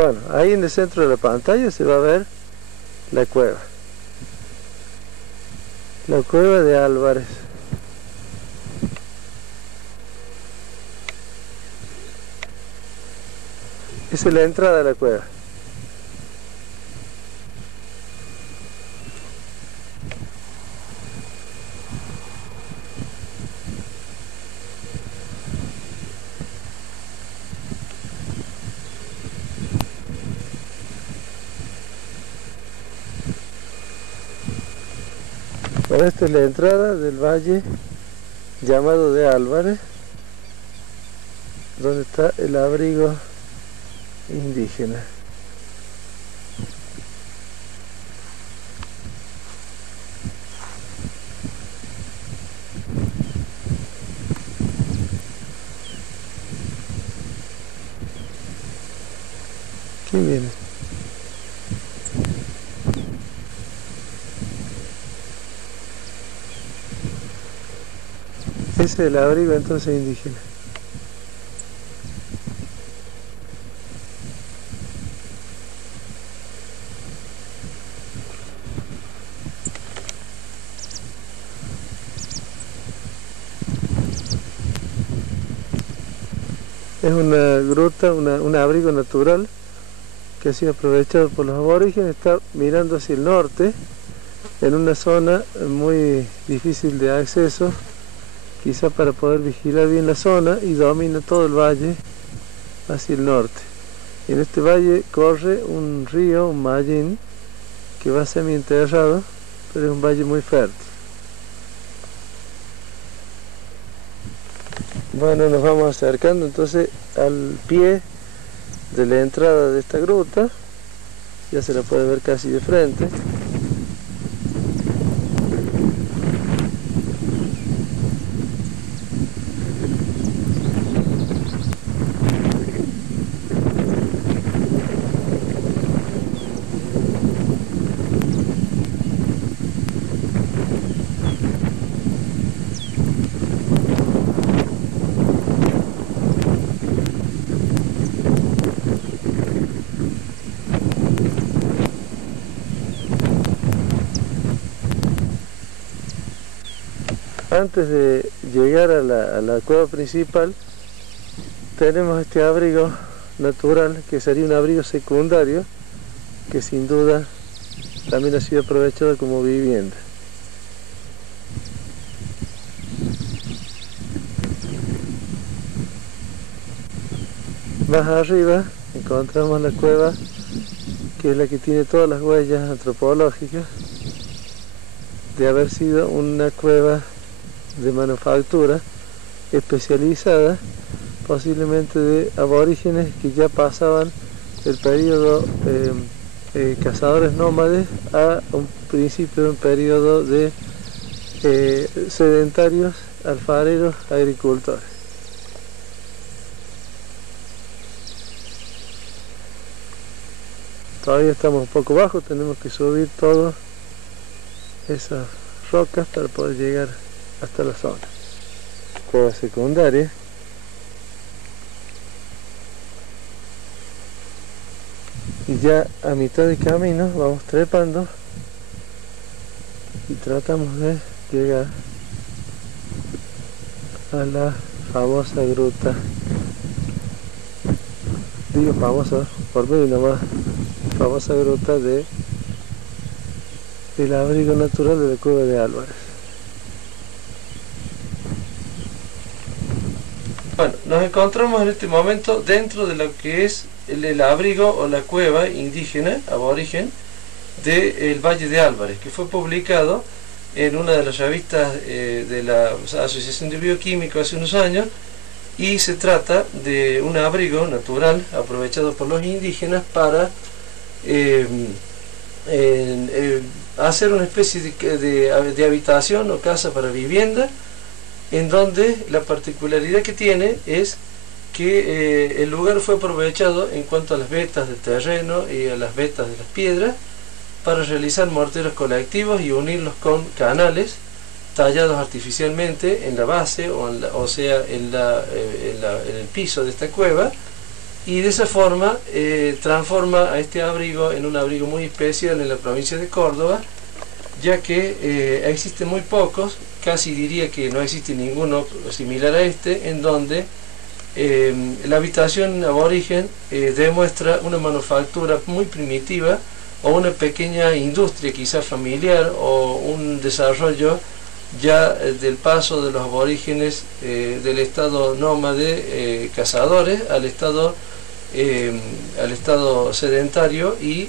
Bueno, ahí en el centro de la pantalla se va a ver la cueva. La cueva de Álvarez. Esa es la entrada de la cueva. Bueno, esta es la entrada del valle llamado de Álvarez, donde está el abrigo indígena. ¿Quién viene? Ese es el abrigo entonces indígena. Es una gruta, un abrigo natural que ha sido aprovechado por los aborígenes. Está mirando hacia el norte, en una zona muy difícil de acceso, quizá para poder vigilar bien la zona, y domina todo el valle hacia el norte. En este valle corre un río, un mallín, que va semi-enterrado, pero es un valle muy fértil. Bueno, nos vamos acercando entonces al pie de la entrada de esta gruta. Ya se la puede ver casi de frente. Antes de llegar a la cueva principal, tenemos este abrigo natural, que sería un abrigo secundario, que sin duda también ha sido aprovechado como vivienda. Más arriba encontramos la cueva, que es la que tiene todas las huellas antropológicas de haber sido una cueva de manufactura especializada, posiblemente de aborígenes que ya pasaban el periodo cazadores nómades a un principio de un periodo de sedentarios, alfareros, agricultores. Todavía estamos un poco bajo, tenemos que subir todas esas rocas para poder llegar hasta la zona. Cueva secundaria. Y ya a mitad de camino vamos trepando y tratamos de llegar a la famosa gruta. Digo famosa por mí nomás, famosa gruta del abrigo natural de la cueva de Álvarez. Bueno, nos encontramos en este momento dentro de lo que es el abrigo o la cueva indígena, aborigen, del Valle de Álvarez, que fue publicado en una de las revistas de la Asociación de Bioquímicos hace unos años, y se trata de un abrigo natural aprovechado por los indígenas para hacer una especie de habitación o casa para vivienda, en donde la particularidad que tiene es que el lugar fue aprovechado en cuanto a las vetas del terreno y a las vetas de las piedras para realizar morteros colectivos y unirlos con canales tallados artificialmente en la base en el piso de esta cueva, y de esa forma transforma a este abrigo en un abrigo muy especial en la provincia de Córdoba, ya que existen muy pocos, casi diría que no existe ninguno similar a este, en donde la habitación aborigen demuestra una manufactura muy primitiva o una pequeña industria quizás familiar o un desarrollo ya del paso de los aborígenes del estado nómade cazadores al estado sedentario y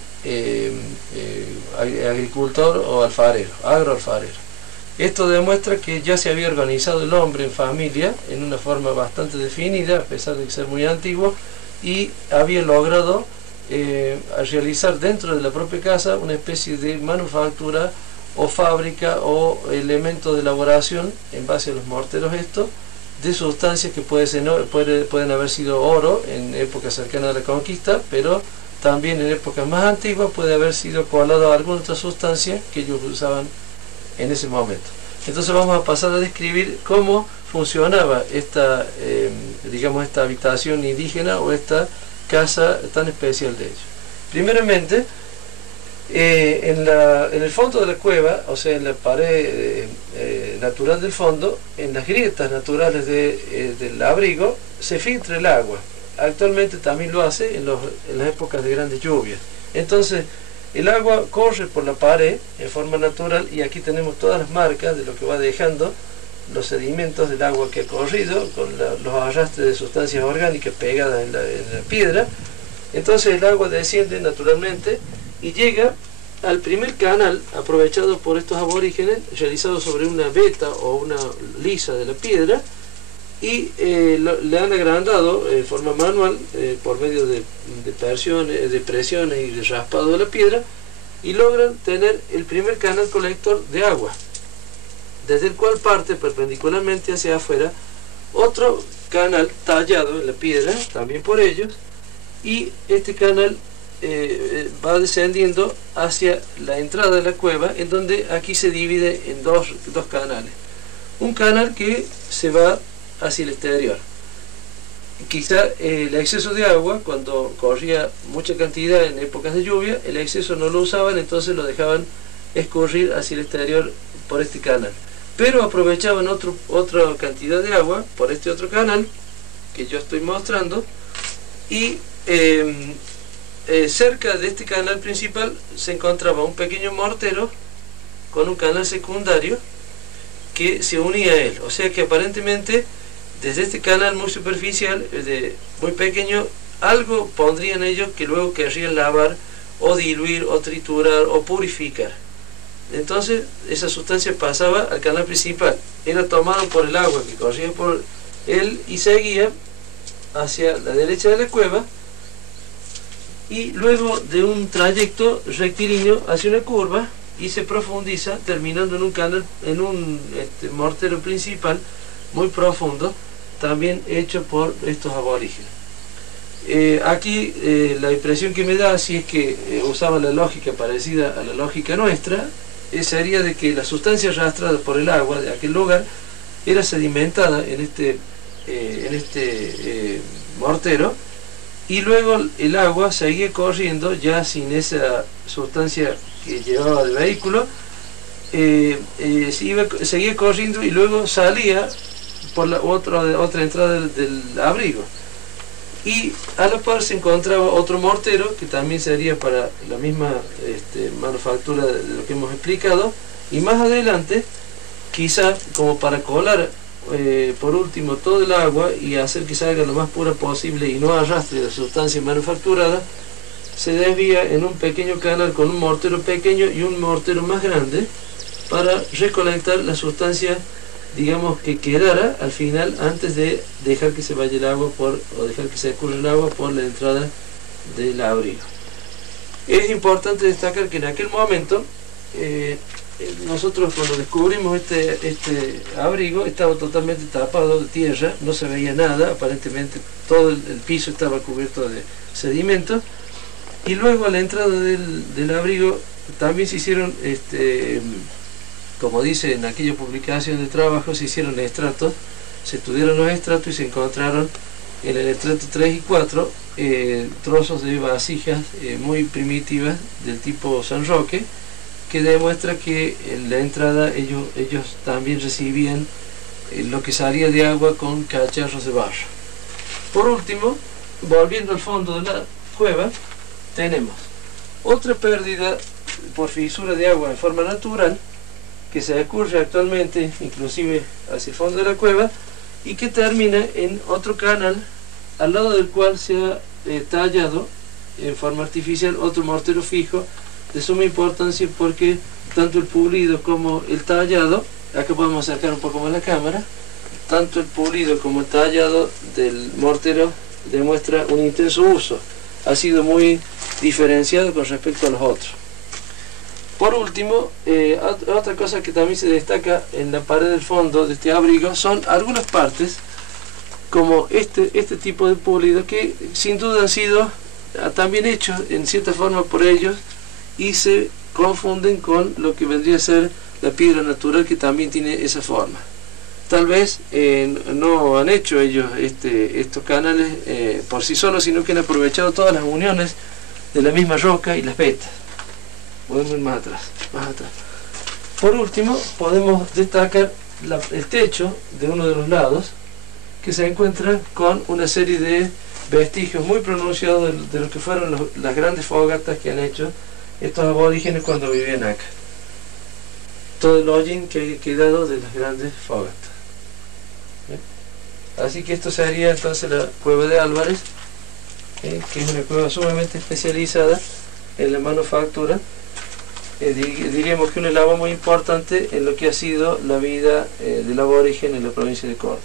agricultor o alfarero, agroalfarero. Esto demuestra que ya se había organizado el hombre en familia en una forma bastante definida, a pesar de ser muy antiguo, y había logrado realizar dentro de la propia casa una especie de manufactura o fábrica o elemento de elaboración en base a los morteros de sustancias que pueden haber sido oro en épocas cercanas a la conquista, pero también en épocas más antiguas puede haber sido colado alguna otra sustancia que ellos usaban en ese momento. Entonces vamos a pasar a describir cómo funcionaba esta, esta habitación indígena o esta casa tan especial de ellos. Primeramente, en el fondo de la cueva, o sea, en la pared natural del fondo, en las grietas naturales del abrigo, se filtra el agua. Actualmente también lo hace en las épocas de grandes lluvias. Entonces, el agua corre por la pared en forma natural y aquí tenemos todas las marcas de lo que va dejando los sedimentos del agua que ha corrido con los arrastres de sustancias orgánicas pegadas en la piedra. Entonces el agua desciende naturalmente y llega al primer canal aprovechado por estos aborígenes, realizado sobre una veta o una lisa de la piedra, y le han agrandado en forma manual por medio de presiones y de raspado de la piedra, y logran tener el primer canal colector de agua, desde el cual parte perpendicularmente hacia afuera otro canal tallado en la piedra, también por ellos, y este canal va descendiendo hacia la entrada de la cueva, en donde aquí se divide en dos canales. Un canal que se va hacia el exterior. Quizá el exceso de agua, cuando corría mucha cantidad en épocas de lluvia, el exceso no lo usaban, entonces lo dejaban escurrir hacia el exterior por este canal. Pero aprovechaban otra cantidad de agua por este otro canal que yo estoy mostrando, y cerca de este canal principal se encontraba un pequeño mortero con un canal secundario que se unía a él. O sea que aparentemente desde este canal muy superficial, muy pequeño, algo pondrían ellos que luego querrían lavar o diluir o triturar o purificar. Entonces esa sustancia pasaba al canal principal, era tomado por el agua que corría por él y seguía hacia la derecha de la cueva, y luego de un trayecto rectilíneo hacia una curva y se profundiza, terminando en un canal, en un mortero principal muy profundo, también hecho por estos aborígenes. Aquí la impresión que me da, si es que usaba la lógica parecida a la lógica nuestra, sería de que la sustancia arrastrada por el agua de aquel lugar era sedimentada en este mortero, y luego el agua seguía corriendo ya sin esa sustancia que llevaba de vehículo, seguía corriendo y luego salía por la otra entrada del abrigo, y a la par se encontraba otro mortero que también sería para la misma manufactura de lo que hemos explicado, y más adelante, quizá como para colar por último todo el agua y hacer que salga lo más pura posible y no arrastre la sustancia manufacturada, se desvía en un pequeño canal con un mortero pequeño y un mortero más grande para recolectar la sustancia, digamos, que quedara al final, antes de dejar que se vaya el agua o dejar que se escurra el agua por la entrada del abrigo. Es importante destacar que en aquel momento nosotros, cuando descubrimos este abrigo, estaba totalmente tapado de tierra, no se veía nada, aparentemente todo el piso estaba cubierto de sedimentos, y luego a la entrada del abrigo también se hicieron, como dice en aquella publicación de trabajo, se hicieron estratos, se estudiaron los estratos y se encontraron en el estrato 3 y 4 trozos de vasijas muy primitivas del tipo San Roque, que demuestra que en la entrada ellos también recibían lo que salía de agua con cacharros de barro. Por último, volviendo al fondo de la cueva, tenemos otra pérdida por fisura de agua en forma natural que se escurre actualmente inclusive hacia el fondo de la cueva y que termina en otro canal al lado del cual se ha tallado en forma artificial otro mortero fijo de suma importancia, porque tanto el pulido como el tallado, acá podemos acercar un poco más la cámara, tanto el pulido como el tallado del mortero demuestra un intenso uso, ha sido muy diferenciado con respecto a los otros. Por último, otra cosa que también se destaca en la pared del fondo de este abrigo son algunas partes como este tipo de pulido, que sin duda han sido también hechos en cierta forma por ellos y se confunden con lo que vendría a ser la piedra natural, que también tiene esa forma. Tal vez no han hecho ellos estos canales por sí solos, sino que han aprovechado todas las uniones de la misma roca y las vetas. Podemos ir más atrás. Por último, podemos destacar el techo de uno de los lados, que se encuentra con una serie de vestigios muy pronunciados de lo que fueron las grandes fogatas que han hecho estos aborígenes cuando vivían acá. Todo el hollín que ha quedado de las grandes fogatas. Así que esto sería entonces la cueva de Álvarez, que es una cueva sumamente especializada en la manufactura. Diríamos que un eslabón muy importante en lo que ha sido la vida del aborigen en la provincia de Córdoba.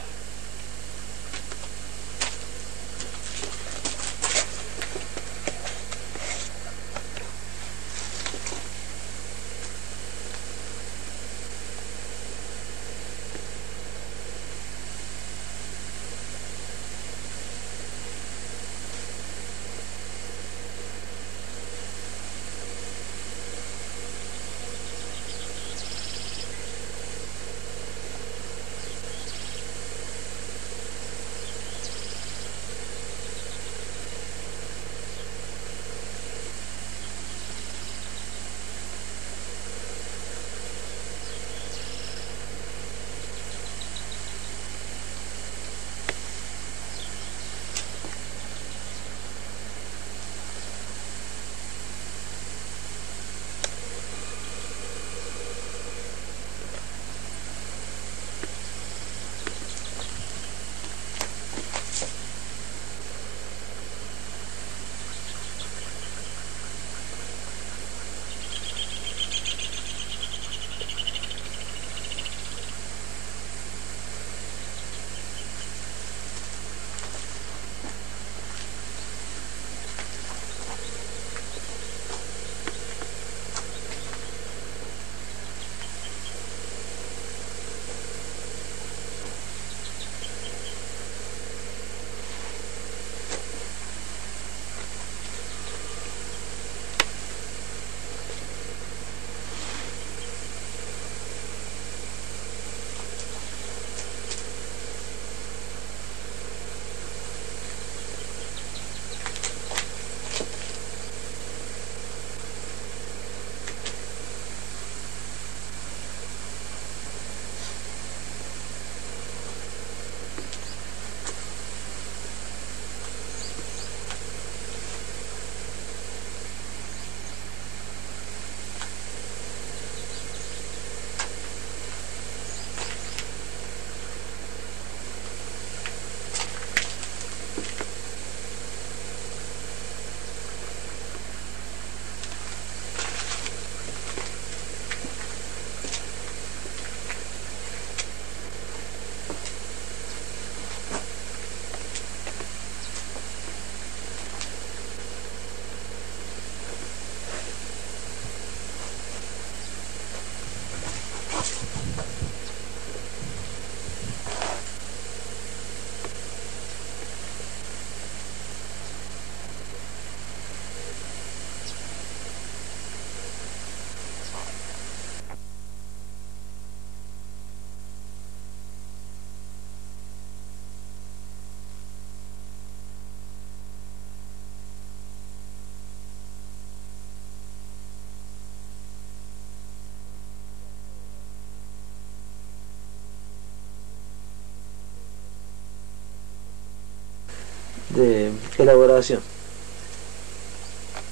elaboración.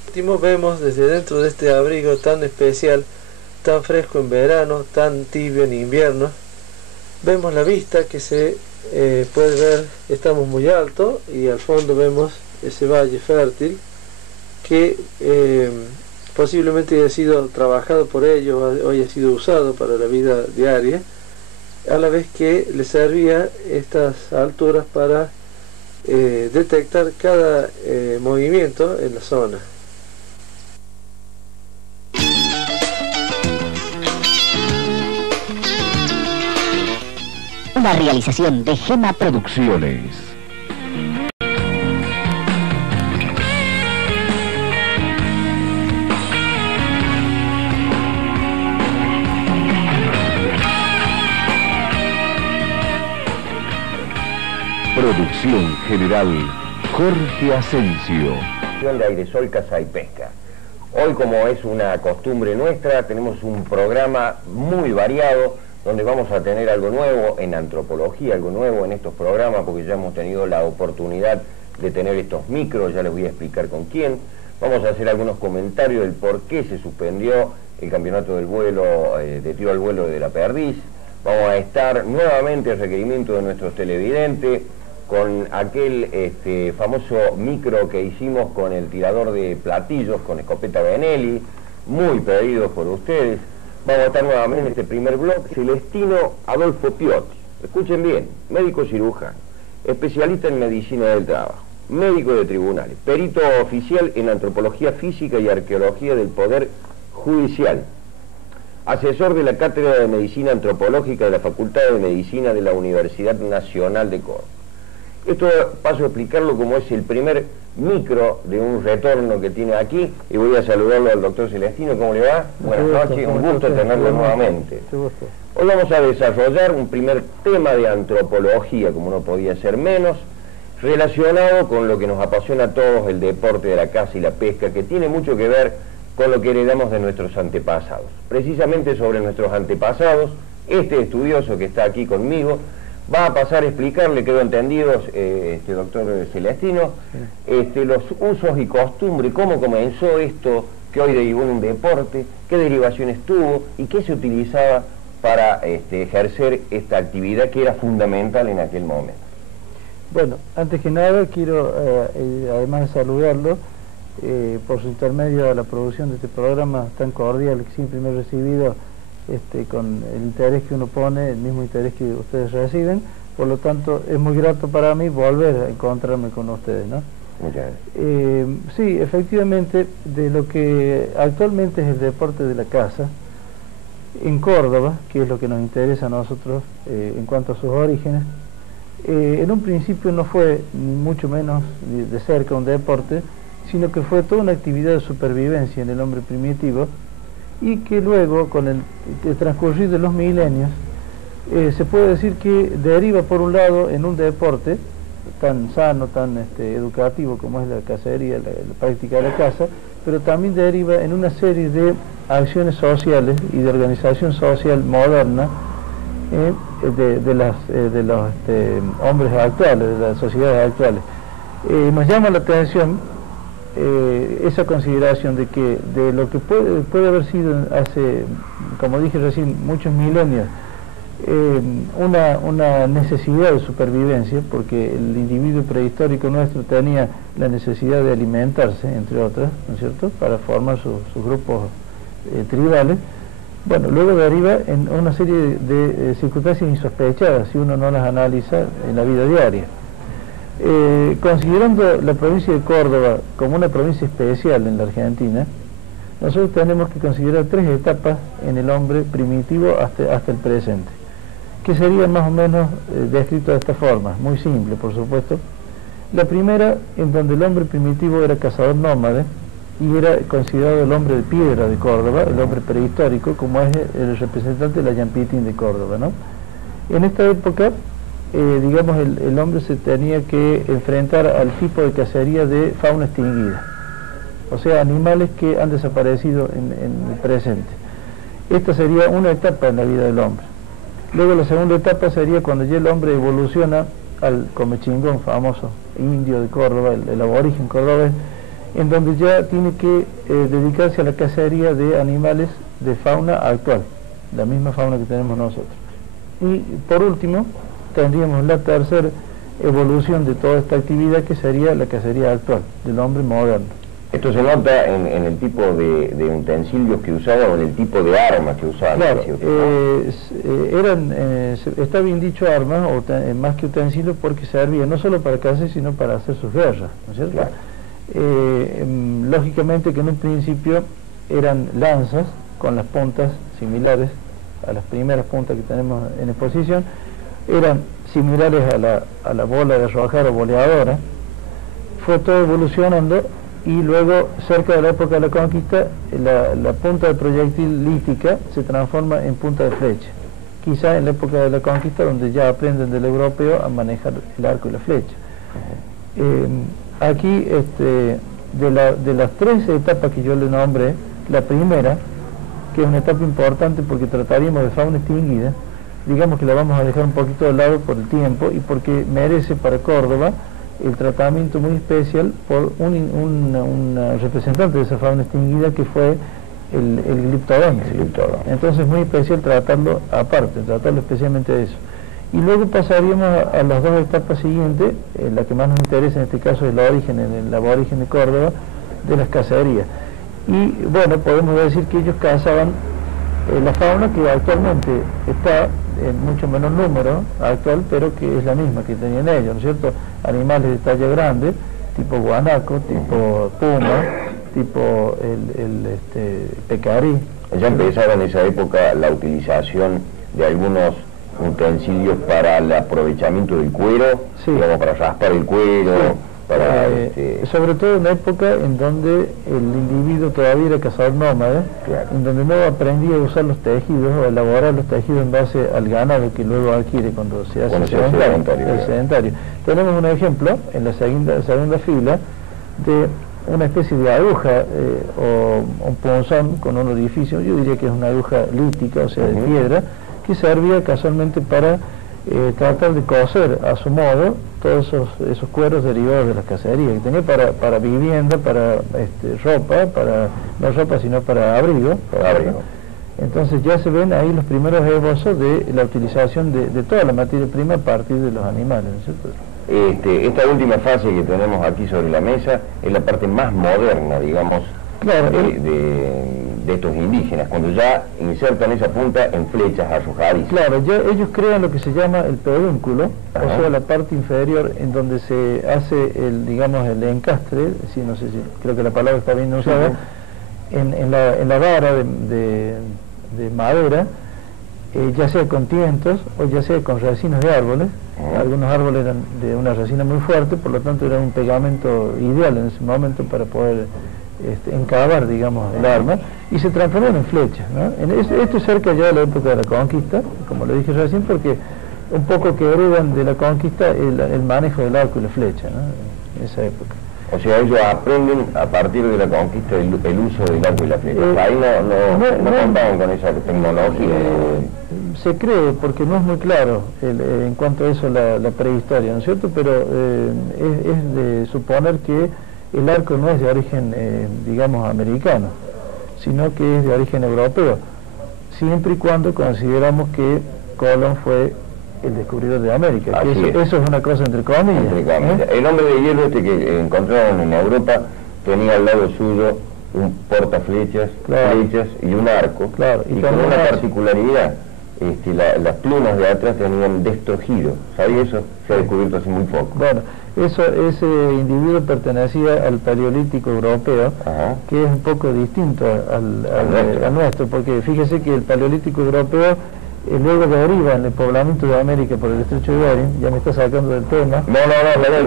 Último, vemos desde dentro de este abrigo tan especial, tan fresco en verano, tan tibio en invierno, vemos la vista que se puede ver. Estamos muy alto y al fondo vemos ese valle fértil que posiblemente haya sido trabajado por ellos, hoy ha sido usado para la vida diaria, a la vez que les servía estas alturas para detectar cada movimiento en la zona. Una realización de Gema Producciones. Producción general, Jorge Asensio. De Airesol Caza y Pesca. Hoy, como es una costumbre nuestra, tenemos un programa muy variado, donde vamos a tener algo nuevo en antropología, algo nuevo en estos programas, porque ya hemos tenido la oportunidad de tener estos micros, ya les voy a explicar con quién. Vamos a hacer algunos comentarios del por qué se suspendió el campeonato del vuelo, de tiro al vuelo de la perdiz. Vamos a estar nuevamente a requerimiento de nuestros televidentes, con aquel famoso micro que hicimos con el tirador de platillos, con escopeta Benelli, muy pedido por ustedes. Vamos a estar nuevamente en este primer blog. Celestino Adolfo Piotti, escuchen bien, médico cirujano, especialista en medicina del trabajo, médico de tribunales, perito oficial en antropología física y arqueología del Poder Judicial, asesor de la Cátedra de Medicina Antropológica de la Facultad de Medicina de la Universidad Nacional de Córdoba. Esto paso a explicarlo como es el primer micro de un retorno que tiene aquí, y voy a saludarlo al doctor Celestino. ¿Cómo le va? Buenas noches, un gusto tenerlo nuevamente. Hoy vamos a desarrollar un primer tema de antropología, como no podía ser menos, relacionado con lo que nos apasiona a todos, el deporte de la caza y la pesca, que tiene mucho que ver con lo que heredamos de nuestros antepasados. Precisamente sobre nuestros antepasados, este estudioso que está aquí conmigo va a pasar a explicarle, quedó entendido, doctor Celestino, los usos y costumbres, cómo comenzó esto que hoy derivó en un deporte, qué derivaciones tuvo y qué se utilizaba para ejercer esta actividad que era fundamental en aquel momento. Bueno, antes que nada quiero, además de saludarlo, por su intermedio a la producción de este programa tan cordial que siempre me he recibido, con el interés que uno pone, el mismo interés que ustedes reciben. Por lo tanto, es muy grato para mí volver a encontrarme con ustedes, ¿no? Muchas gracias. Sí, efectivamente, de lo que actualmente es el deporte de la caza, en Córdoba, que es lo que nos interesa a nosotros en cuanto a sus orígenes, en un principio no fue ni mucho menos de cerca un deporte, sino que fue toda una actividad de supervivencia en el hombre primitivo, y que luego, con el transcurrir de los milenios, se puede decir que deriva por un lado en un deporte tan sano, tan educativo como es la cacería, la práctica de la caza, pero también deriva en una serie de acciones sociales y de organización social moderna de los hombres actuales, de las sociedades actuales. Nos llama la atención esa consideración de que de lo que puede haber sido hace, como dije recién, muchos milenios, una necesidad de supervivencia, porque el individuo prehistórico nuestro tenía la necesidad de alimentarse, entre otras, ¿no es cierto?, para formar sus grupos tribales. Bueno, luego deriva en una serie de circunstancias insospechadas si uno no las analiza en la vida diaria. Considerando la provincia de Córdoba como una provincia especial en la Argentina, nosotros tenemos que considerar tres etapas en el hombre primitivo hasta el presente, que serían más o menos descritos de esta forma, muy simple, por supuesto. La primera, en donde el hombre primitivo era cazador nómade y era considerado el hombre de piedra de Córdoba, el hombre prehistórico, como es el representante de la Yampitín de Córdoba, ¿no? En esta época, digamos, el hombre se tenía que enfrentar al tipo de cacería de fauna extinguida, o sea, animales que han desaparecido en el presente. Esta sería una etapa en la vida del hombre. Luego la segunda etapa sería cuando ya el hombre evoluciona al Comechingón famoso, indio de Córdoba, el aborigen cordobés, en donde ya tiene que dedicarse a la cacería de animales de fauna actual, la misma fauna que tenemos nosotros. Y por último, tendríamos la tercera evolución de toda esta actividad, que sería la cacería actual, del hombre moderno. Esto se nota en el tipo de utensilios que usaban o en el tipo de armas que usaban. Claro, está bien dicho armas, o más que utensilios, porque servían no solo para cazar, sino para hacer sus guerras, ¿no es cierto? Claro. Lógicamente que en un principio eran lanzas con las puntas similares a las primeras puntas que tenemos en exposición, eran similares a la bola de arrojar o boleadora. Fue todo evolucionando y luego, cerca de la época de la conquista, la punta de proyectil lítica se transforma en punta de flecha. Quizá en la época de la conquista, donde ya aprenden del europeo a manejar el arco y la flecha. Aquí, de las tres etapas que yo le nombré, la primera, que es una etapa importante porque trataríamos de fauna extinguida, digamos que la vamos a dejar un poquito de lado por el tiempo y porque merece para Córdoba el tratamiento muy especial por un representante de esa fauna extinguida, que fue el gliptodonte. Entonces es muy especial tratarlo aparte, tratarlo especialmente de eso. Y luego pasaríamos a las dos etapas siguientes, la que más nos interesa en este caso es el aborigen de Córdoba, de las cacerías. Y bueno, podemos decir que ellos cazaban la fauna que actualmente está en mucho menor número actual, pero que es la misma que tenían ellos, ¿no es cierto? Animales de talla grande, tipo guanaco, tipo puma, tipo el pecarí. Ya empezaba en esa época la utilización de algunos utensilios para el aprovechamiento del cuero, sí, como para raspar el cuero, sí, para sobre todo en la época en donde el individuo todavía era cazador nómada, claro, en donde no aprendía a usar los tejidos o a elaborar los tejidos en base al ganado que luego adquiere cuando se hace sedentario. Tenemos un ejemplo en la segunda fila de una especie de aguja o un punzón con un orificio, yo diría que es una aguja lítica, o sea, de piedra, que servía casualmente para tratar de coser a su modo todos esos cueros derivados de la cacería, que tenía para vivienda, para ropa, no ropa sino para abrigo. Entonces ya se ven ahí los primeros esbozos de la utilización de toda la materia prima a partir de los animales, ¿no es cierto? Esta última fase que tenemos aquí sobre la mesa es la parte más moderna, digamos, claro, de estos indígenas, cuando ya insertan esa punta en flechas arrojadizas. Claro, ya ellos crean lo que se llama el pedúnculo, o sea, la parte inferior en donde se hace el encastre, no sé si, creo que la palabra está bien usada, en la vara de madera, ya sea con tientos o ya sea con resinas de árboles. Algunos árboles eran de una resina muy fuerte, por lo tanto era un pegamento ideal en ese momento para poder encavar, digamos, el arma, y se transforman en flechas, ¿no? Esto es cerca ya de la época de la conquista, como le dije recién, porque un poco que heredan de la conquista el manejo del arco y la flecha, ¿no? En esa época. O sea, ellos aprenden a partir de la conquista el uso del arco y la flecha. Ahí no contaban con esa tecnología. Se cree, porque no es muy claro en cuanto a eso la prehistoria, ¿no es cierto? Pero es de suponer que el arco no es de origen, digamos, americano, sino que es de origen europeo, siempre y cuando consideramos que Colón fue el descubridor de América. Eso es una cosa entre comillas. El hombre de hierro que encontraron en Europa tenía al lado suyo un portaflechas, flechas y un arco, y con una particularidad. Las plumas de atrás tenían destrojido. ¿Sabía eso? Se ha descubierto hace muy poco. Bueno, ese individuo pertenecía al paleolítico europeo, que es un poco distinto al nuestro, porque fíjese que el paleolítico europeo luego deriva en el poblamiento de América por el estrecho de Bering. Ya me está sacando del tema. Está bien.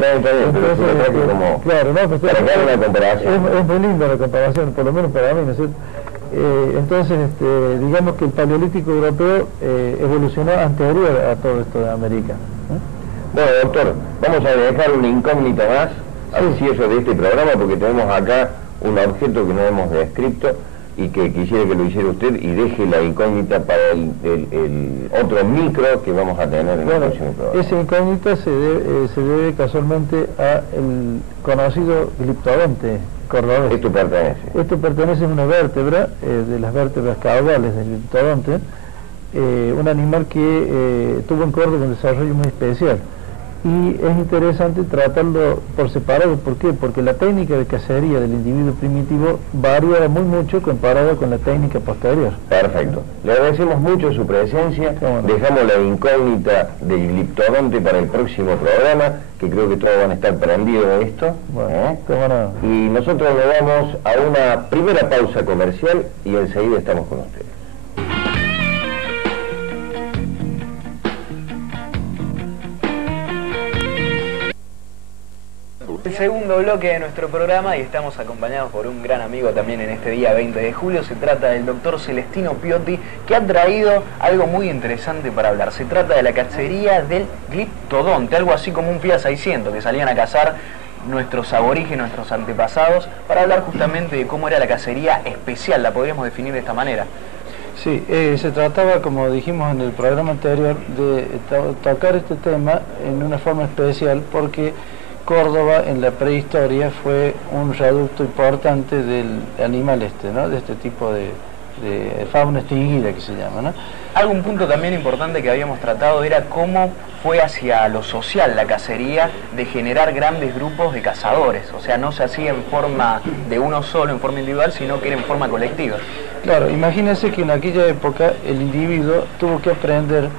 Claro, no, para que haga una comparación. Es muy linda la comparación, por lo menos para mí, ¿no es cierto? Entonces, digamos que el paleolítico europeo evolucionó anterior a todo esto de América. Bueno, doctor, vamos a dejar una incógnita más al cierre de este programa, porque tenemos acá un objeto que no hemos descrito. y que quisiera que lo hiciera usted y deje la incógnita para el otro micro que vamos a tener en el próximo programa. Esa incógnita se debe casualmente a el conocido gliptodonte cordobés. Esto pertenece a una vértebra, de las vértebras caudales del gliptodonte, un animal que tuvo en Córdoba un desarrollo muy especial. Y es interesante tratarlo por separado. ¿Por qué? Porque la técnica de cacería del individuo primitivo varía muy mucho comparado con la técnica posterior. Perfecto. Le agradecemos mucho su presencia. Dejamos la incógnita del gliptodonte para el próximo programa, que creo que todos van a estar prendidos de esto. Bueno, Y nosotros nos vamos a una primera pausa comercial y enseguida estamos con ustedes. El segundo bloque de nuestro programa, y estamos acompañados por un gran amigo también en este día 20 de julio, se trata del doctor Celestino Piotti, que ha traído algo muy interesante para hablar. Se trata de la cacería del gliptodonte, algo así como un Fiat 600 que salían a cazar nuestros aborígenes, nuestros antepasados, para hablar justamente de cómo era la cacería especial, la podríamos definir de esta manera. Sí, se trataba, como dijimos en el programa anterior, de tocar este tema en una forma especial, porque Córdoba en la prehistoria fue un reducto importante del animal ¿no? De este tipo de fauna extinguida que se llama, ¿no? Algún punto también importante que habíamos tratado era cómo fue hacia lo social la cacería, de generar grandes grupos de cazadores, o sea, no se hacía en forma de uno solo, en forma individual, sino que era en forma colectiva. Claro, imagínense que en aquella época el individuo tuvo que aprender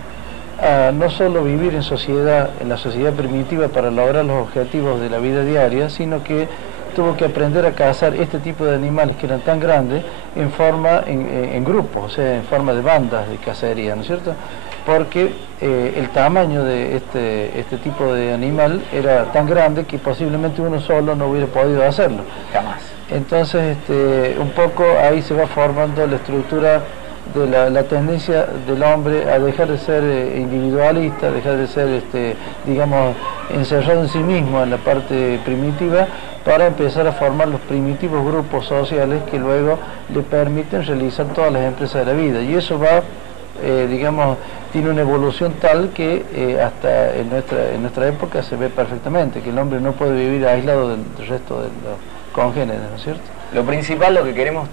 a no solo vivir en sociedad, en la sociedad primitiva para lograr los objetivos de la vida diaria, sino que tuvo que aprender a cazar este tipo de animales que eran tan grandes en grupos, o sea, en forma de bandas de cacería, ¿no es cierto? Porque el tamaño de este tipo de animal era tan grande que posiblemente uno solo no hubiera podido hacerlo. Jamás. Entonces, un poco ahí se va formando la estructura de la tendencia del hombre a dejar de ser individualista, dejar de ser, digamos, encerrado en sí mismo en la parte primitiva, para empezar a formar los primitivos grupos sociales que luego le permiten realizar todas las empresas de la vida. Y eso va, digamos, tiene una evolución tal que hasta en nuestra época se ve perfectamente, que el hombre no puede vivir aislado del resto de los congéneres, ¿no es cierto? Lo principal, lo que queremos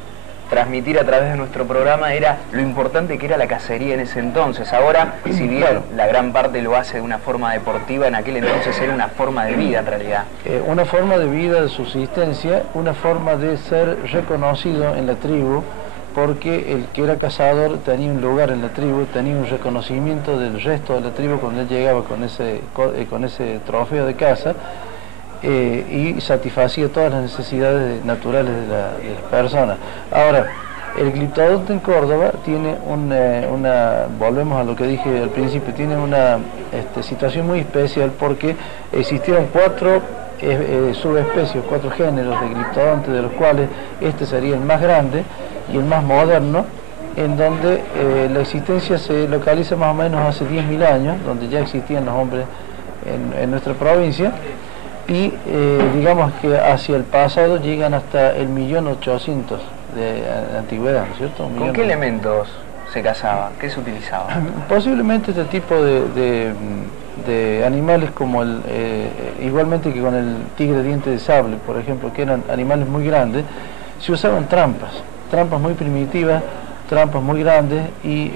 transmitir a través de nuestro programa, era lo importante que era la cacería en ese entonces. Ahora, si bien la gran parte lo hace de una forma deportiva, en aquel entonces era una forma de vida en realidad. Una forma de vida, de subsistencia, una forma de ser reconocido en la tribu, porque el que era cazador tenía un lugar en la tribu, tenía un reconocimiento del resto de la tribu cuando él llegaba con ese trofeo de caza, y satisfacía todas las necesidades naturales de las personas. Ahora, el gliptodonte en Córdoba tiene volvemos a lo que dije al principio, tiene una situación muy especial, porque existieron 4 subespecies, 4 géneros de gliptodonte, de los cuales este sería el más grande y el más moderno, en donde la existencia se localiza más o menos hace 10.000 años, donde ya existían los hombres en nuestra provincia. Y digamos que hacia el pasado llegan hasta el 1.800.000 de antigüedad, ¿no es cierto? ¿Con qué elementos se cazaba? ¿Qué se utilizaba? Posiblemente este tipo de animales como igualmente que con el tigre diente de sable, por ejemplo, que eran animales muy grandes, se usaban trampas muy primitivas, trampas muy grandes y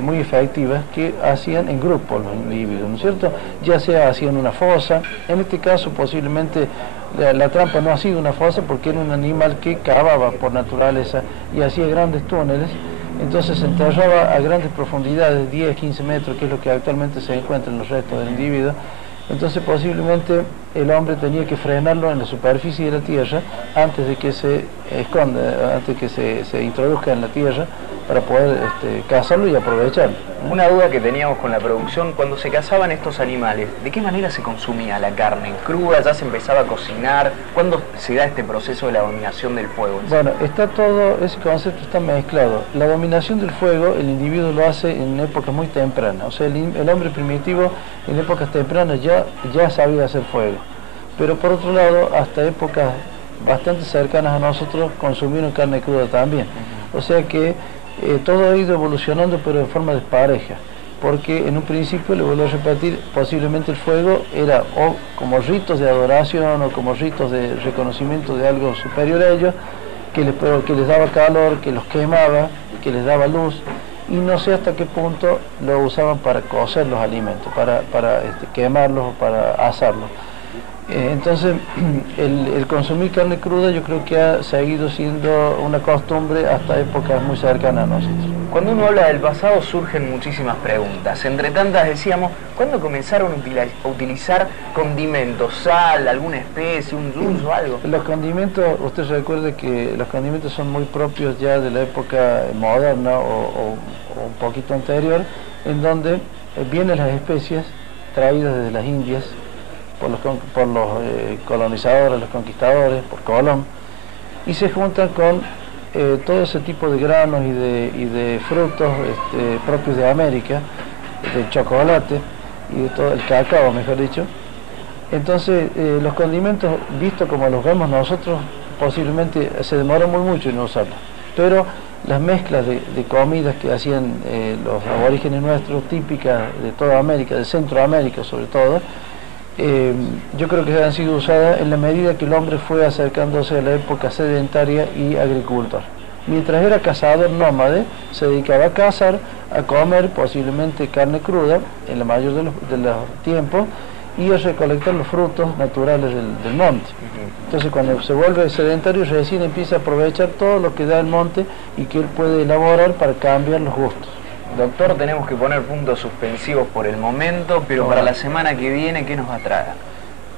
muy efectivas, que hacían en grupo los individuos, ¿no es cierto? Ya sea hacían una fosa, en este caso posiblemente la trampa no ha sido una fosa, porque era un animal que cavaba por naturaleza y hacía grandes túneles, entonces se enterraba a grandes profundidades, 10, 15 metros, que es lo que actualmente se encuentra en los restos del individuo. Entonces posiblemente el hombre tenía que frenarlo en la superficie de la tierra antes de que se esconda, antes de que se introduzca en la tierra, para poder cazarlo y aprovecharlo. Una duda que teníamos con la producción: cuando se cazaban estos animales, ¿de qué manera se consumía la carne? ¿Cruda? ¿Ya se empezaba a cocinar? ¿Cuándo se da este proceso de la dominación del fuego? Bueno, ese concepto está mezclado. La dominación del fuego, el individuo lo hace en épocas muy tempranas. O sea, el hombre primitivo en épocas tempranas ya sabía hacer fuego. Pero por otro lado, hasta épocas bastante cercanas a nosotros consumieron carne cruda también. O sea que todo ha ido evolucionando, pero de forma despareja, porque en un principio, le vuelvo a repetir, posiblemente el fuego era o como ritos de adoración o como ritos de reconocimiento de algo superior a ellos, que les daba calor, que los quemaba, que les daba luz, y no sé hasta qué punto lo usaban para cocer los alimentos, para quemarlos o para asarlos. Entonces, el consumir carne cruda yo creo que ha seguido siendo una costumbre hasta épocas muy cercanas a nosotros. Cuando uno habla del pasado surgen muchísimas preguntas. Entre tantas decíamos, ¿cuándo comenzaron a utilizar condimentos? ¿Sal, alguna especie, un dulce o algo? Los condimentos, usted recuerde que los condimentos son muy propios ya de la época moderna o un poquito anterior, en donde vienen las especias traídas desde las Indias, por los colonizadores, los conquistadores, por Colón, y se juntan con todo ese tipo de granos y de frutos propios de América, del chocolate y de todo el cacao, mejor dicho. Entonces, los condimentos, vistos como los vemos nosotros, posiblemente se demoran muy mucho en usarlos, pero las mezclas de comidas que hacían los aborígenes nuestros, típicas de toda América, de Centroamérica sobre todo, yo creo que han sido usadas en la medida que el hombre fue acercándose a la época sedentaria y agricultor. Mientras era cazador nómade, se dedicaba a cazar, a comer posiblemente carne cruda en la mayor de los tiempos, y a recolectar los frutos naturales del monte. Entonces, cuando se vuelve sedentario, recién empieza a aprovechar todo lo que da el monte y que él puede elaborar para cambiar los gustos. Doctor, tenemos que poner puntos suspensivos por el momento, pero para la semana que viene, ¿qué nos va a traer?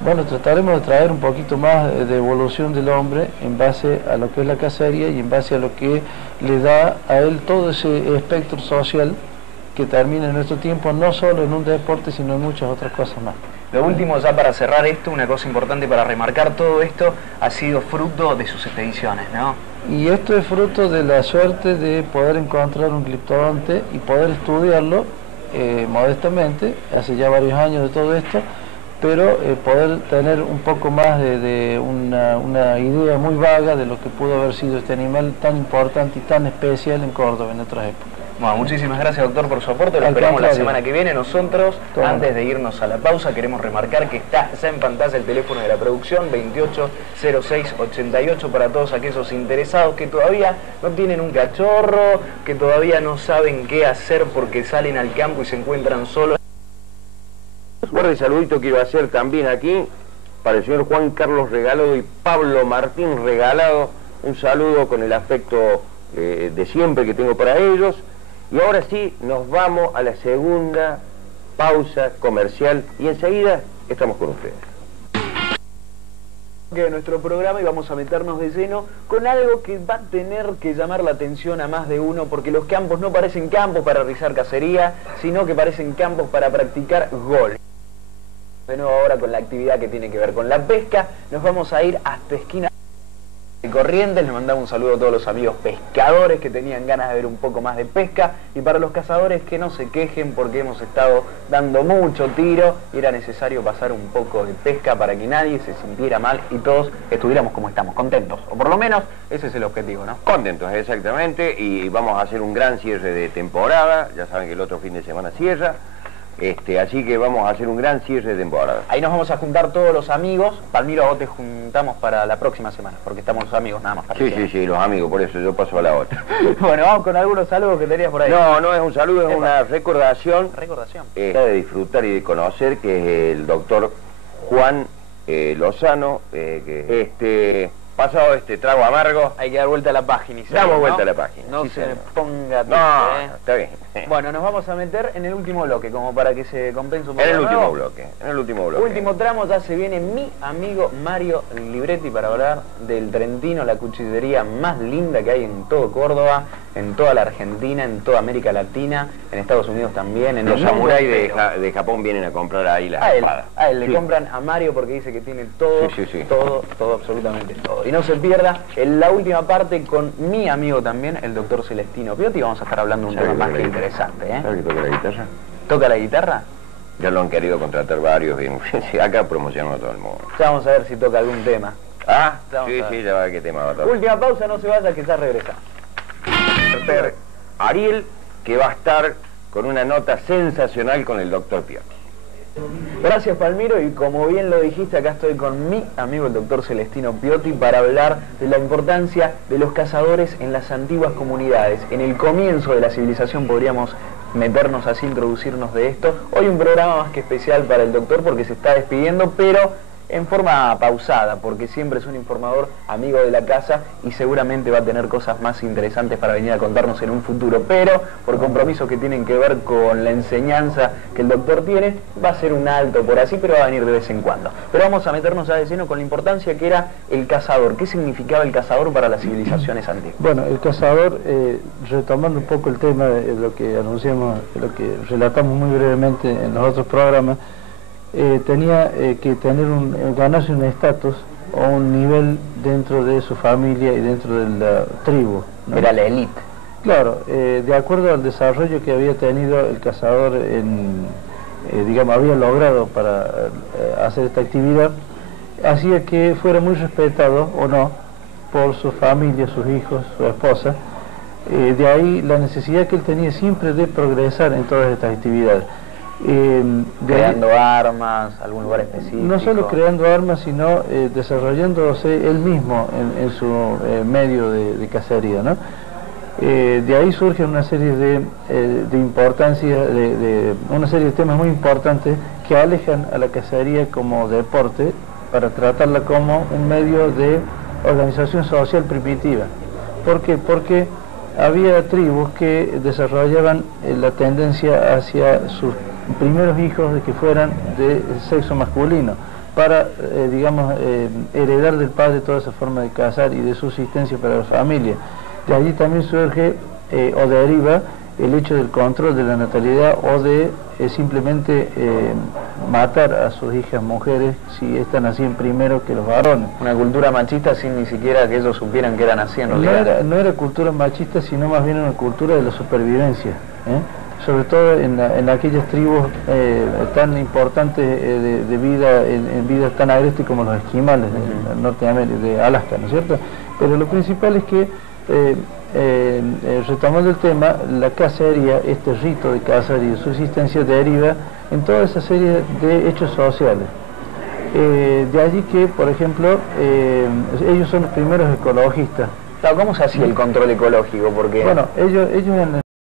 Bueno, trataremos de traer un poquito más de evolución del hombre en base a lo que es la cacería y en base a lo que le da a él todo ese espectro social que termina en nuestro tiempo, no solo en un deporte, sino en muchas otras cosas más. Lo último, ya para cerrar esto, una cosa importante para remarcar todo esto, ha sido fruto de sus expediciones, ¿no? Y esto es fruto de la suerte de poder encontrar un gliptodonte y poder estudiarlo modestamente, hace ya varios años de todo esto, pero poder tener un poco más de una idea muy vaga de lo que pudo haber sido este animal tan importante y tan especial en Córdoba en otras épocas. Bueno, muchísimas gracias, doctor, por su aporte. Lo esperamos la semana que viene. Nosotros, antes de irnos a la pausa, queremos remarcar que está ya en pantalla el teléfono de la producción, 280688, para todos aquellos interesados que todavía no tienen un cachorro, que todavía no saben qué hacer porque salen al campo y se encuentran solos. Guarda, saludito quiero hacer también aquí para el señor Juan Carlos Regalado y Pablo Martín Regalado. Un saludo con el afecto de siempre que tengo para ellos. Y ahora sí, nos vamos a la segunda pausa comercial y enseguida estamos con ustedes. De nuestro programa y vamos a meternos de lleno con algo que va a tener que llamar la atención a más de uno, porque los campos no parecen campos para realizar cacería, sino que parecen campos para practicar golf. De nuevo ahora con la actividad que tiene que ver con la pesca, nos vamos a ir hasta esquina de Corrientes. Le mandamos un saludo a todos los amigos pescadores que tenían ganas de ver un poco más de pesca, y para los cazadores que no se quejen porque hemos estado dando mucho tiro y era necesario pasar un poco de pesca para que nadie se sintiera mal y todos estuviéramos como estamos, contentos, o por lo menos ese es el objetivo, ¿no? Contentos, exactamente, y vamos a hacer un gran cierre de temporada. Ya saben que el otro fin de semana cierra. Así que vamos a hacer un gran cierre de temporada. Ahí nos vamos a juntar todos los amigos. Palmiro, a vos te juntamos para la próxima semana, porque estamos los amigos nada más. Sí, los amigos, por eso yo paso a la otra. Bueno, vamos con algunos saludos que tenías por ahí. No es un saludo, es una recordación. Recordación. De disfrutar y de conocer, que es el doctor Juan Lozano, pasado este trago amargo, hay que dar vuelta a la página y damos vuelta a la página. No sí, se señor. ponga triste, está bien. Bueno, nos vamos a meter en el último bloque, como para que se compense un poco. En el último bloque. Último tramo, ya se viene mi amigo Mario Libretti para hablar del Trentino, la cuchillería más linda que hay en todo Córdoba, en toda la Argentina, en toda América Latina, en Estados Unidos también. En los samuráis de Japón vienen a comprar ahí las espadas. A él le compran a Mario porque dice que tiene todo, todo, absolutamente todo. Y no se pierda en la última parte con mi amigo también, el doctor Celestino Piotti. Vamos a estar hablando de un tema más que interesante. ¿Sabes que toca la guitarra? ¿Toca la guitarra? Ya lo han querido contratar varios y acá promocionamos a todo el mundo. Ya vamos a ver si toca algún tema. Sí, ya va a ver qué tema va a tocar. Última pausa, no se vaya que ya regresamos. reporter Ariel, que va a estar con una nota sensacional con el doctor Piotti. Gracias, Palmiro, y como bien lo dijiste, acá estoy con mi amigo el doctor Celestino Piotti para hablar de la importancia de los cazadores en las antiguas comunidades. En el comienzo de la civilización podríamos meternos así, introducirnos de esto. Hoy un programa más que especial para el doctor porque se está despidiendo, pero en forma pausada, porque siempre es un informador amigo de la casa y seguramente va a tener cosas más interesantes para venir a contarnos en un futuro, pero por compromisos que tienen que ver con la enseñanza que el doctor tiene, va a ser un alto por así, pero va a venir de vez en cuando. Pero vamos a meternos ya de lleno con la importancia que era el cazador. ¿Qué significaba el cazador para las civilizaciones antiguas? Bueno, el cazador, retomando un poco el tema de lo que anunciamos, lo que relatamos muy brevemente en los otros programas, tenía que tener ganarse un estatus o un nivel dentro de su familia y dentro de la tribu, ¿no? Era la élite. Claro, de acuerdo al desarrollo que había tenido el cazador, digamos, había logrado para hacer esta actividad, hacía que fuera muy respetado o no por su familia, sus hijos, su esposa. De ahí la necesidad que él tenía siempre de progresar en todas estas actividades. Creando armas, algún lugar específico. No solo creando armas, sino desarrollándose él mismo en su medio de cacería, ¿no? De ahí surge una serie de importancias, una serie de temas muy importantes que alejan a la cacería como deporte para tratarla como un medio de organización social primitiva. ¿Por qué? Porque había tribus que desarrollaban la tendencia hacia sus primeros hijos de que fueran de sexo masculino para, digamos, heredar del padre toda esa forma de cazar y de subsistencia para la familia. De allí también surge o deriva el hecho del control de la natalidad o de simplemente matar a sus hijas mujeres si éstas nacían primero que los varones. Una cultura machista sin ni siquiera que ellos supieran que eran así en realidad. No era cultura machista, sino más bien una cultura de la supervivencia, sobre todo en aquellas tribus tan importantes de vida, en vidas tan agrestes como los esquimales de Norteamérica, de Alaska, ¿no es cierto? Pero lo principal es que, retomando el tema, la cacería, este rito de cacería y de subsistencia deriva en toda esa serie de hechos sociales. De allí que, por ejemplo, ellos son los primeros ecologistas. Claro, ¿cómo se hacía el control ecológico? Porque... Bueno, ellos en